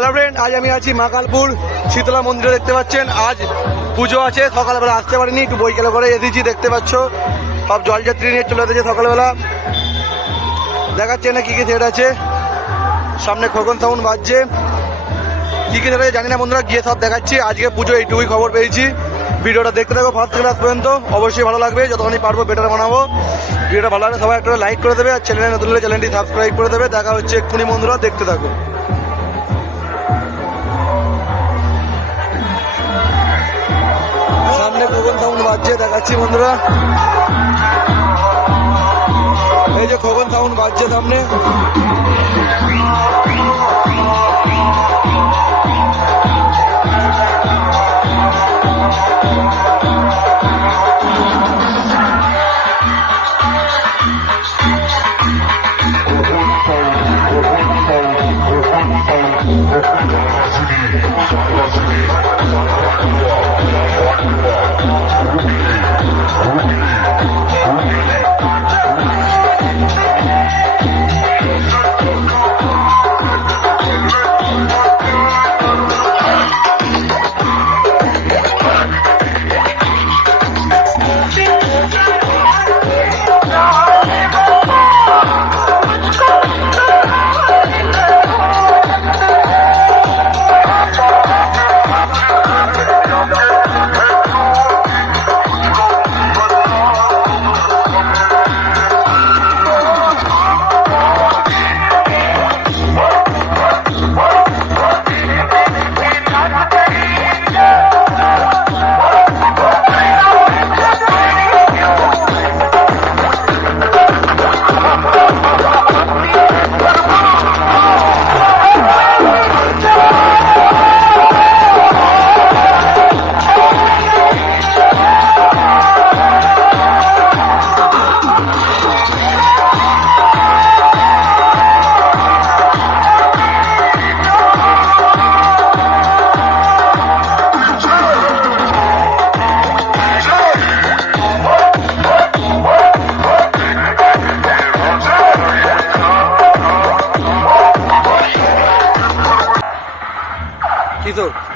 Hello friend আজ আমি আছি মাকালপুর শীতলা মন্দিরে দেখতে পাচ্ছেন। আজ পুজো আছে, সকালবেলা আসতে পারিনি, একটু বইকেলা করে এসেছি, দেখতে পাচ্ছ। সব জলযাত্রী নিয়ে চলে এসেছে সকালবেলা। দেখাচ্ছে না কী কী থিয়েট আছে। সামনে খোকন সাউন্ড বাজছে। কী কি থাকে জানি না বন্ধুরা, গিয়ে সব দেখাচ্ছি। আজকে পুজো এইটুকুই খবর পেয়েছি। ভিডিওটা দেখতে থাকো ফার্স্ট থেকে লাস্ট পর্যন্ত। অবশ্যই ভালো লাগবে, যতখানি পারব বেটার বানাবো। ভিডিওটা ভালো লাগলে সবাই একটা লাইক করে দেবে, আর চ্যানেলে নতুন হলে চ্যানেলটি সাবস্ক্রাইব করে দেবে। দেখা হচ্ছে এক্ষুনি বন্ধুরা, দেখতে থাকো। খোকন সাউন্ড বাজছে দেখাচ্ছি বন্ধুরা। এই যে খোকন সাউন্ড বাজছে সামনে। কি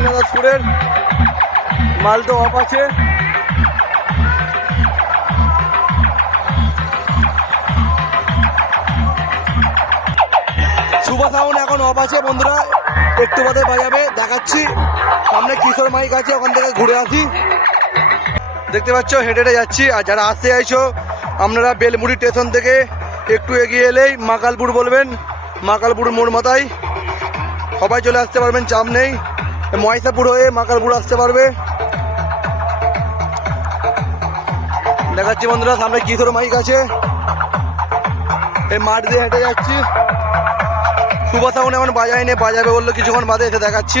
গজিনাদাসপুরের মাল তো অফ আছে। শুভ সাউন্ড এখন অফ আছে বন্ধুরা। একটু বাদে বাজাবে, দেখাচ্ছি। সামনে কিশোর মাইক আছে, ওখান থেকে ঘুরে আসি। দেখতে পাচ্ছ, হেঁটে হেঁটে যাচ্ছি। আর যারা আসতে চাইছো, আপনারা বেলমুড়ি স্টেশন থেকে একটু এগিয়ে এলেই মাকালপুর বলবেন। মাকালপুর মোড় মাথায়। সবাই চলে আসতে পারবেন, চাপ নেই। ময়সাপুর হয়ে মাকালপুর আসতে পারবে। দেখাচ্ছি বন্ধুরা, সামনে কিশোর মাইক আছে। এই মাঠ দিয়ে হেঁটে যাচ্ছি। শুভ এমন বাজায় নেই বাজাবে বলল কিছুক্ষণ বাদে এসে দেখাচ্ছি।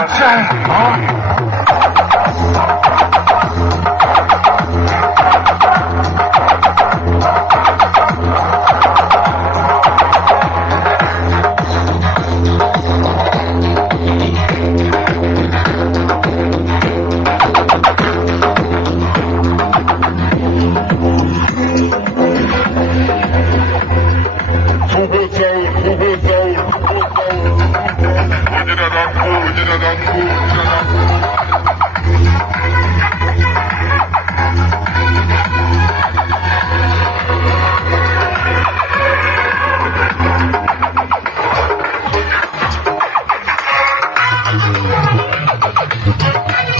বন্ধুরা Thank you.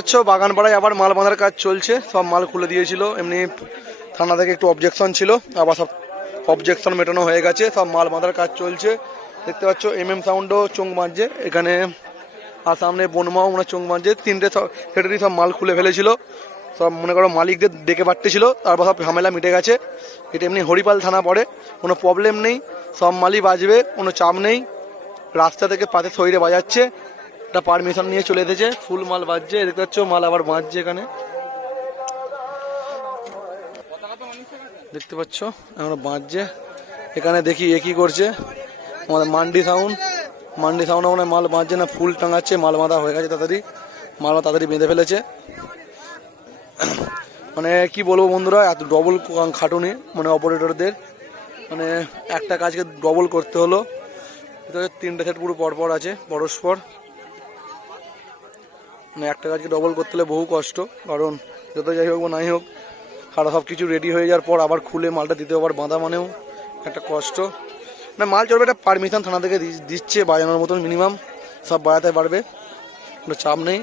পাচ্ছ? বাগানপাড়ায় আবার মাল বাঁধার কাজ চলছে। সব মাল খুলে দিয়েছিল। এমনি থানা থেকে একটু অবজেকশন ছিল। আবার সব অবজেকশন মেটানো হয়ে গেছে। সব মাল বাঁধার কাজ চলছে। দেখতে পাচ্ছ এম এম সাউন্ডও চোখ মারছে এখানে আর সামনে বনমাও হয় চোখ মারছে তিনটে সব ফেটারি সব মাল খুলে ফেলেছিল। সব মনে করো মালিকদের ডেকে পাঠতেছিল তারপর সব ঝামেলা মিটে গেছে। এটা এমনি হরিপাল থানা পড়ে। কোনো প্রবলেম নেই। সব মালই বাজবে, কোনো চাপ নেই। রাস্তা থেকে পাতে শরীরে বাজাচ্ছে। একটা পারমিশন নিয়ে চলে এসেছে, ফুল মাল বাজছে দেখতে পাচ্ছ, মাল আবার বাজছে এখানে। দেখতে পাচ্ছ, এখন বাজছে এখানে দেখি এ কি করছে। আমাদের মান্ডি সাউন্ড মান্ডি সাউন্ড মানে মাল বাঁধছে না, ফুল টাঙাচ্ছে, মাল বাঁধা হয়ে গেছে তাড়াতাড়ি। মাল তাড়াতাড়ি বেঁধে ফেলেছে। মানে কি বলব বন্ধুরা, এত ডবল খাটুনি মানে অপারেটরদের মানে একটা কাজকে ডবল করতে হলো। তিনটে সেট পুরো পরপর আছে, পরস্পর। একটা গাছকে ডবল করতে হলে বহু কষ্ট। কারণ যত যাই হোক নাই হোক আর সব কিছু রেডি হয়ে যাওয়ার পর আবার খুলে মালটা দিতে আবার বাঁধা মানেও একটা কষ্ট। না মাল চলবে একটা পারমিশন থানা থেকে দিচ্ছে, বাজানোর মতন মিনিমাম সব বাজাতে পারবে, কোনো চাপ নেই।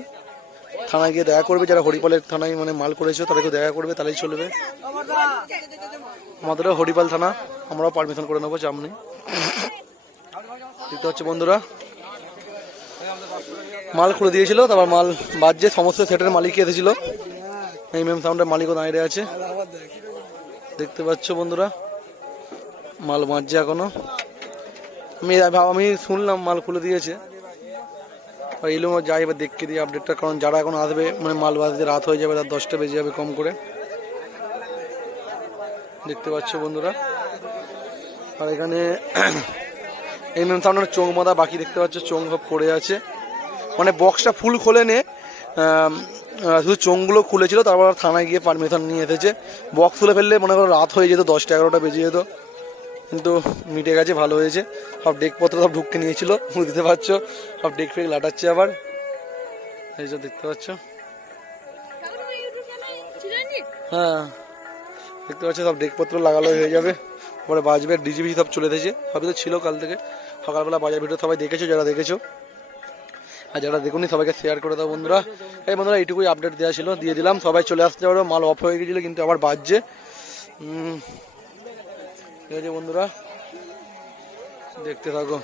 থানায় গিয়ে দেখা করবে, যারা হরিপালের থানায় মানে মাল করেছে তাদেরকে দেখা করবে, তাহলেই চলবে। আমাদেরও হরিপাল থানা, আমরাও পারমিশন করে নেব, চাপ নেই। দেখতে হচ্ছে বন্ধুরা। মাল খুলে দিয়েছিল, তারপর মাল বাজছে, সমস্ত সেটের মালিক এসেছিল। এই মেম সাউন্ডের মালিকও দাঁড়িয়ে আছে। দেখতে পাচ্ছ বন্ধুরা, মাল বাজছে এখনও। আমি আমি শুনলাম মাল খুলে দিয়েছে। আর এলো যাই এবার দেখতে দিই আপডেটটা কারণ যারা এখন আসবে মানে মাল বাজতে রাত হয়ে যাবে, রাত দশটা বেজে যাবে কম করে। দেখতে পাচ্ছ বন্ধুরা। আর এখানে এই মেম সাউন্ডের চোখ মাদা বাকি দেখতে পাচ্ছ চোখ সব পড়ে আছে। মানে বক্সটা ফুল খোলে নে শুধু চোঙগুলো খুলেছিল তারপর থানায় গিয়ে পারমিশন নিয়ে এসেছে। বক্স খুলে ফেললে মনে করো রাত হয়ে যেত দশটা এগারোটা বেজে যেত। কিন্তু মিটে গেছে ভালো হয়েছে। সব ডেকপত্র সব ঢুকতে নিয়েছিল বুঝতে পারছ? সব ডেক ফেক লাটাচ্ছে আবার। এই যে দেখতে পাচ্ছ। হ্যাঁ দেখতে পাচ্ছ সব ডেকপত্র লাগালো হয়ে যাবে। পরে বাজবে ডিজিবি সব চলে এসেছে। সবই তো ছিল কাল থেকে। সকালবেলা বাজার ভিডিও সবাই দেখেছ, যারা দেখেছ। আর যারা দেখুন, সবাইকে শেয়ার করে দাও বন্ধুরা। এই বন্ধুরা, এইটুকুই আপডেট দেওয়া ছিল, দিয়ে দিলাম। সবাই চলে আসতে পারো, মাল অফ হয়ে গেছিল, কিন্তু আবার বাজছে। ঠিক আছে বন্ধুরা। দেখতে থাকো।